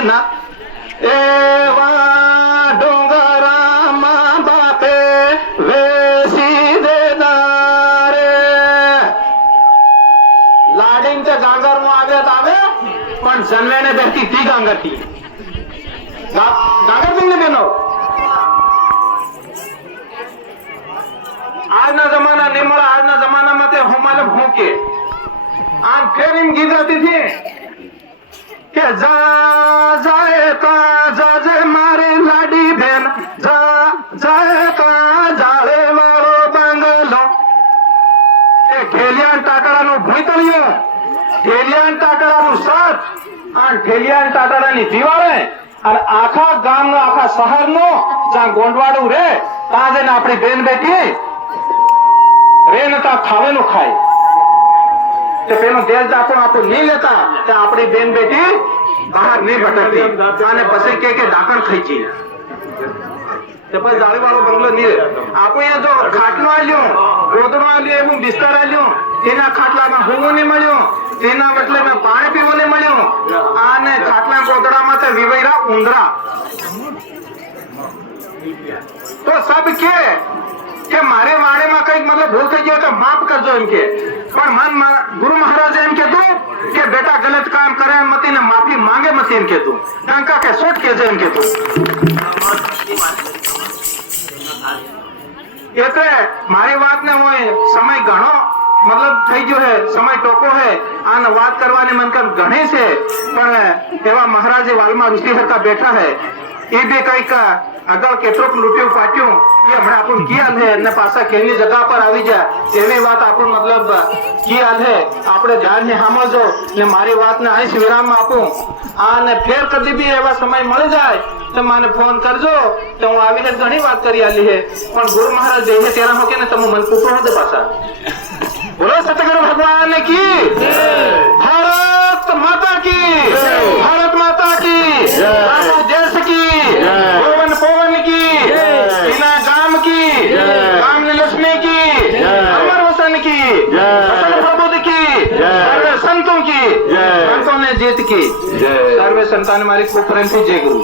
ના એવા ડુંગરામાં બાપે વેસી દેનાર લાડીન તે ગાંગરમાં આવ્યા આવે પણ જન્મે ને બેઠી તી ગાંગરથી ગાંગર બિંગ ને બેનો આજના જમાના નિમળ આજના જમાનામાં તે હોમાલે ભૂકે આમ ફેરીમ ગીત હતી છે કે જા જાય કા જાજે મારી લાડી બેન જા જાય કા જાળે વાળો બંગલો એ ઢેલિયાન ટાકડાનું ભૂતળિયું ઢેલિયાન ટાકડાનું સત આ ઢેલિયાન ટાકડાની દિવાળે અને આખા ગામનો આખા શહેરનો જ્યાં ગોંડવાડું રે ત્યાં જઈને આપણી બેન બેટી રે નતા ખાવેલું ખાય તે પેલો દેશ દાખલો આપણું નહીં લેતા તે આપણી બેન બેટી બહાર નહીં ભટકતી અને પછી કે ડાકણ ખેંચી તે પછી જાળી વાળો બંગલો નહીં આપણે જો ખાટલો આલ્યો ગોદડો આલ્યો એવું બિસ્તર આલ્યો તેના ખાટલામાં ભૂંગો નહીં મળ્યો તેના બદલે મેં પાણી પીવો નહીં મળ્યું અને ખાટલા ગોદડામાં તે વિવૈરા ઉંદરા તો સબ કે મારે વાણીમાં કઈક મતલબ ભૂલ થઈ ગયો તો માફ કરજો એમ કે પણ ગુરુ મહારાજે એમ કીધું કે બેટા ગલત કામ કરે મતી ને માફી માંગે મતી એમ કીધું ડંકા કે શોટ કેજે એમ કીધું એટલે મારી વાત ને હું સમય ઘણો મતલબ થઈ ગયો હે સમય ટોકો હે આને વાત કરવાની મન કર ઘણી છે પણ એવા મહારાજે વાલમાં ઋષિ હતા બેઠા હે એ બી કઈક આગળ કેટલોક લૂટ્યું પાટ્યું એ હમણાં આપણું કિયાલ હે અને પાછા કેની જગા પર આવી જાય એવી વાત આપણું મતલબ કિયાલ હે આપણે ધ્યાન ને સાંભળજો ને મારી વાતને અહીં વિરામ આપું અને ફેર કદી બી એવા સમય મળી જાય તો મને ફોન કરજો તો હું આવીને ઘણી વાત કરી આલી હે પણ ગુરુ મહારાજ દેહે તેરા હોકે ને તમે મન કૂટો હો પાછા બોલો સતગુરુ ભગવાન की भारत माता की भारत माता की देश की पवन पवन की बिना गाम की गाम लक्ष्मी की अमर वसन की अटल प्रबुद्ध की सर्वे संतों की संतों ने जीत की सर्वे संतान हमारी खूब प्रेम से जय गुरु।